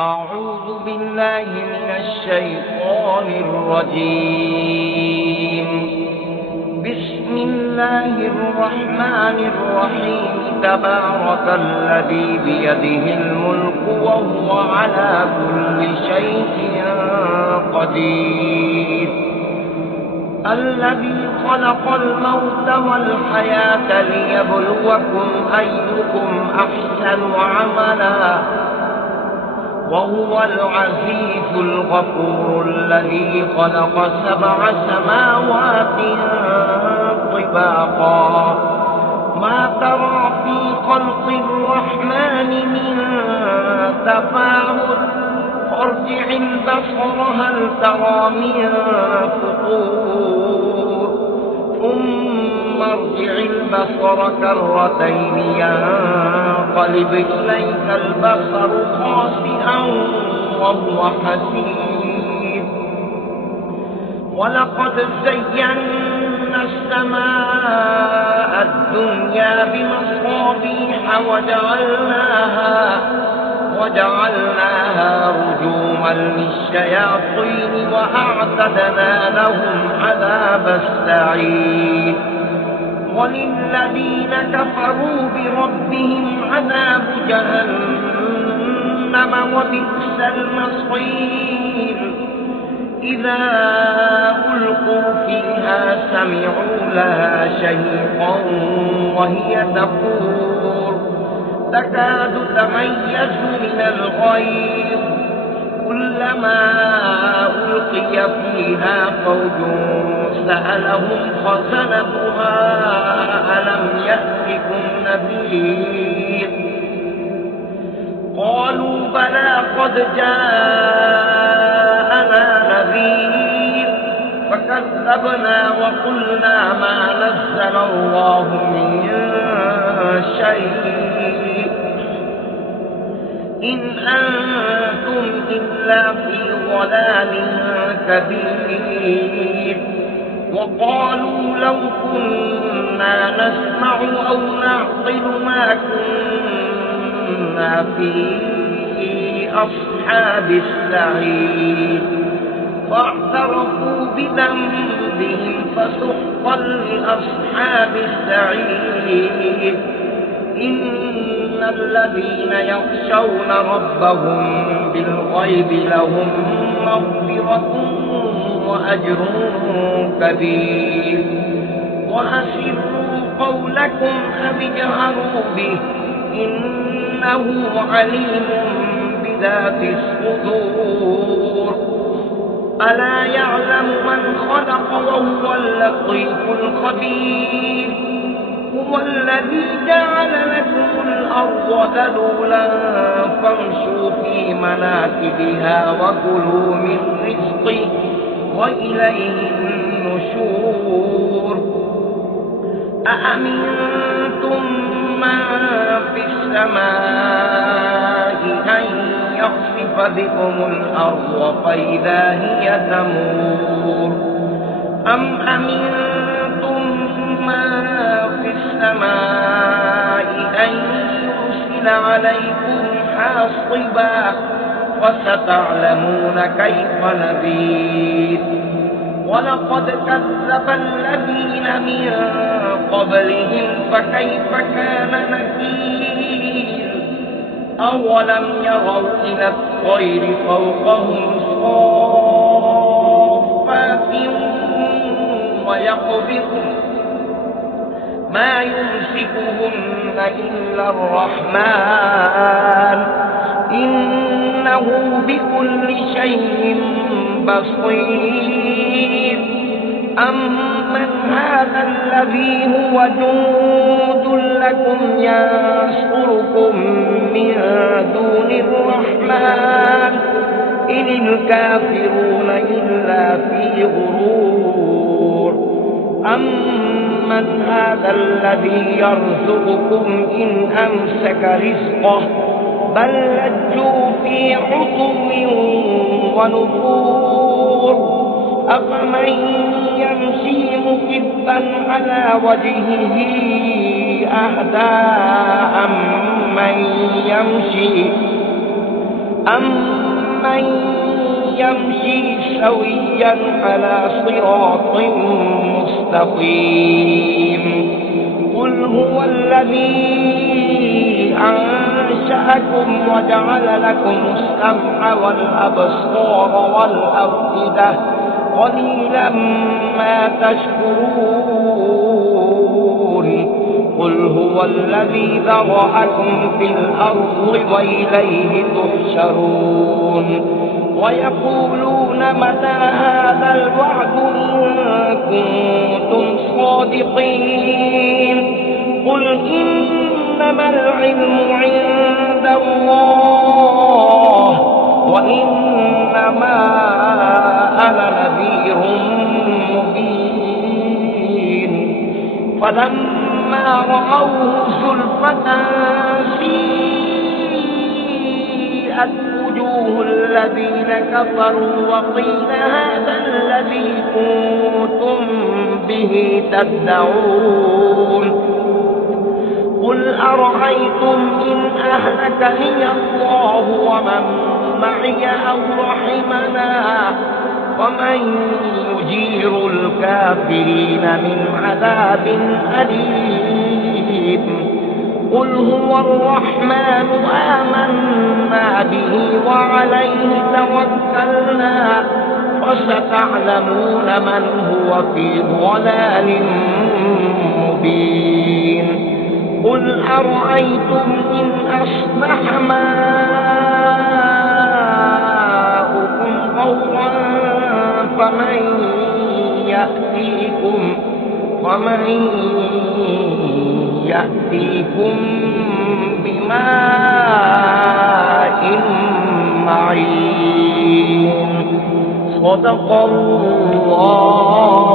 أعوذ بالله من الشيطان الرجيم. بسم الله الرحمن الرحيم. تبارك الذي بيده الملك وهو على كل شيء قدير. الذي خلق الموت والحياة ليبلوكم أيكم أحسن عملا وهو العزيز الغفور. الذي خلق 7 سماوات طباقا ما ترى في خلق الرحمن من تفاوت فارجع البصر هل ترى من فطور ثم ارجع البصر كرتين ينقلب إليك البصر خاسئا وهو حسير. ولقد زينا السماء الدنيا بمصابيح وجعلناها رجوما للشياطين وأعتدنا لهم عذاب السعير. وللذين كفروا بربهم عذاب جهنم وبئس المصير. إذا ألقوا فيها سمعوا لها شهيقا وهي تفور تكاد تميز من الغيظ. كلما ألقي فيها فوج سألهم خزنتها ألم يأتكم نذير. قالوا بلى قد جاءنا نذير فكذبنا وقلنا ما نزل الله من شيء إن أنتم إلا في ضلال كبير. وقالوا لو كنا نسمع أو نعقل ما كنا في أصحاب السعير. فاعترفوا بذنبهم فسحقا لأصحاب السعير. إن الذين يخشون ربهم بالغيب لهم مغفرة وأجر كبير. وأسروا قولكم أو اجهروا به إنه عليم بذات الصدور. ألا يعلم من خلق وهو اللطيف الخبير. هو الذي جعل لكم الأرض ذلولا فامشوا في مناكبها وكلوا من رزقه وإليه النشور. أأمنتم من في السماء أن يخسف بكم الأرض فإذا هي تمور أم أمنتم من في السماء أن يرسل عليكم حاصبا وستعلمون كيف نذير. ولقد كذب الذين من قبلهم فكيف كان نكير. أولم يروا إلى الطير فوقهم صافات ويقبضن ما يمسكهن إلا الرحمن إنه بكل شيء بصير. أمن هذا الذي هو جند لكم ينصركم من دون الرحمن إن الكافرون إلا في غرور. أمن هذا الذي يرزقكم إن أمسك رزقه بل لجوا في عتو ونفور. أفمن يمشي مكبا على وجهه أهدى أمن يمشي أمن يمشي سويا على صراط مستقيم قل هو الذي أنشأكم وجعل لكم السمع والأبصار والأفئدة قليلا ما تشكرون قل هو الذي ذرأكم في الأرض وإليه تحشرون ويقولون متى هذا الوعد إن كنتم صادقين قل إنما العلم عند الله وإنما أنا نذير مبين فلما رأوه زلفة سيئت وجوه الذين كفروا وقيل هذا الذي كنتم به تدعون قل أرأيتم إن أهلكني الله ومن معي أو رحمنا ومن يجير الكافرين من عذاب أليم قل هو الرحمن آمنا به وعليه توكلنا فستعلمون من هو في ضلال مبين قل أرأيتم إن أصبح ماؤكم غورا فمن يأتيكم بماء معين صدق الله